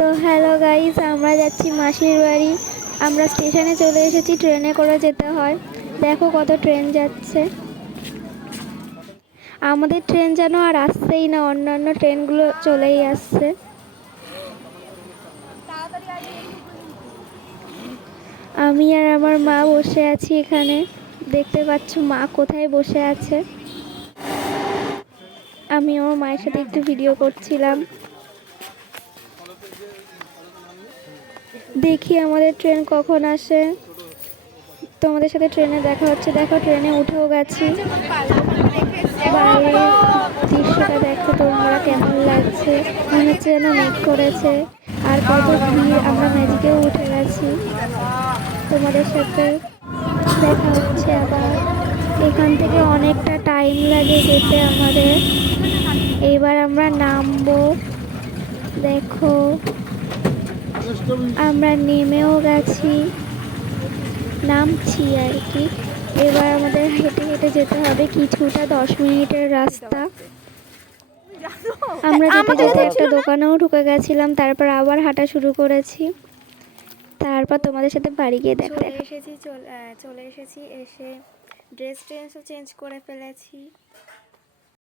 তো hello guys, আমরা যাচ্ছি মাসির বাড়ি। আমরা স্টেশনে চলে এসেছি, ট্রেনে করে যেতে হয়। দেখো কত ট্রেন যাচ্ছে। আমাদের ট্রেন যেন আর আসছেই না, অন্যান্য ট্রেনগুলো চলেই আসছে। আমি আর আমার মা বসে আছি এখানে। দেখতে পাচ্ছ মা কোথায় বসে আছে। আমি আমার মায়ের সাথে একটু ভিডিও করছিলাম। দেখি আমাদের ট্রেন কখন আসে। তোমাদের সাথে ট্রেনে দেখা হচ্ছে। দেখো ট্রেনে উঠেও গেছি। বাইরের দৃশ্যটা দেখো তোমরা, কেমন লাগছে। মনে হচ্ছে যেন মেঘ করেছে। আর কত ভিড়। আমরা ম্যাজিকেও উঠে গেছি। তোমাদের সাথে দেখা হচ্ছে আবার। এখান থেকে অনেকটা টাইম লাগে যেতে আমাদের। এবার আমরা নামবো। দেখো আমরা নেমেও গেছি, নামছি আর কি। এবার আমাদের হেঁটে হেঁটে যেতে হবে কিছুটা, 10 মিনিটের রাস্তা। আমরা যেতে যেতে একটা দোকানেও ঢুকে গেছিলাম, তারপর আবার হাঁটা শুরু করেছি। তারপর তোমাদের সাথে বাড়ি গিয়ে চলে এসেছি। এসে ড্রেস চেঞ্জ করে ফেলেছি।